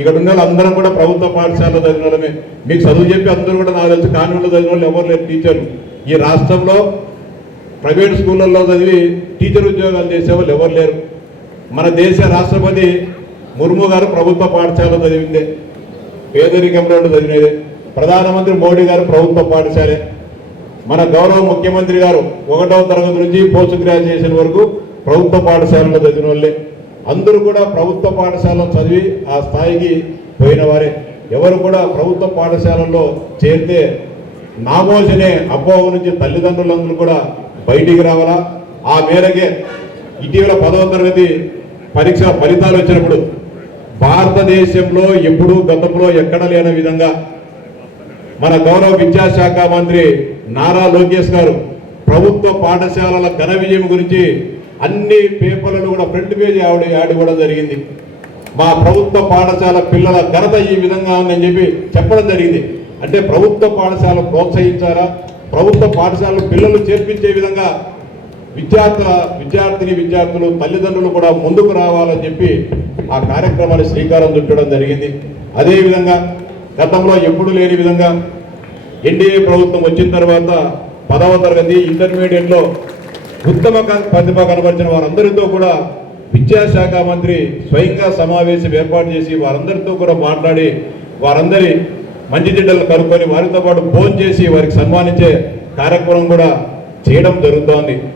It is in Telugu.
ఇక్కడ ఉన్న అందరం కూడా ప్రభుత్వ పాఠశాలలో చదివిన వాళ్ళమే. మీకు చదువు చెప్పి అందరూ కూడా నాకు తెలిసి కాన్వెంట్లో చదివిన వాళ్ళు ఎవరు లేరు టీచర్లు. ఈ రాష్ట్రంలో ప్రైవేట్ స్కూళ్ళల్లో చదివి టీచర్ ఉద్యోగాలు చేసేవాళ్ళు ఎవరు లేరు. మన దేశ రాష్ట్రపతి ముర్ము గారు ప్రభుత్వ పాఠశాలలో చదివిందే, పేదరికంలో చదివినదే. ప్రధానమంత్రి మోడీ గారు ప్రభుత్వ పాఠశాలే. మన గౌరవ ముఖ్యమంత్రి గారు 1వ తరగతి నుంచి పోస్ట్ గ్రాడ్యుయేషన్ వరకు ప్రభుత్వ పాఠశాలలో చదివిన వాళ్ళే. అందరూ కూడా ప్రభుత్వ పాఠశాలలో చదివి ఆ స్థాయికి పోయిన వారే. ఎవరు కూడా ప్రభుత్వ పాఠశాలల్లో చేరితే నామోజనే అపోహ నుంచి తల్లిదండ్రులందరూ కూడా బయటికి రావాలా. ఆ మేరకే ఇటీవల 10వ తరగతి పరీక్ష ఫలితాలు వచ్చినప్పుడు భారతదేశంలో ఎప్పుడూ గతంలో ఎక్కడ లేని విధంగా మన గౌరవ విద్యాశాఖ మంత్రి నారా లోకేష్ గారు ప్రభుత్వ పాఠశాలల ఘన విజయం గురించి అన్ని పేపర్లను కూడా ఫ్రంట్ పేజీ యాడ్ కూడా జరిగింది. మా ప్రభుత్వ పాఠశాల పిల్లల ఘనత ఈ విధంగా ఉందని చెప్పి చెప్పడం జరిగింది. అంటే ప్రభుత్వ పాఠశాల ప్రోత్సహించారా, ప్రభుత్వ పాఠశాల పిల్లలు చేర్పించే విధంగా విద్యార్థులు తల్లిదండ్రులు కూడా ముందుకు రావాలని చెప్పి ఆ కార్యక్రమాన్ని శ్రీకారం చుట్టడం జరిగింది. అదేవిధంగా గతంలో ఎప్పుడు లేని విధంగా ఎన్డీఏ ప్రభుత్వం వచ్చిన తర్వాత 10వ తరగతి ఇంటర్మీడియట్లో ఉత్తమ ప్రతిభ కనబరిచిన వారందరితో కూడా విద్యాశాఖ మంత్రి స్వయంగా సమావేశం ఏర్పాటు చేసి వారందరితో కూడా మాట్లాడి వారందరి మంచి చెడ్డలు కనుక్కొని వారితో పాటు ఫోన్ చేసి వారికి సన్మానించే కార్యక్రమం కూడా చేయడం జరుగుతోంది.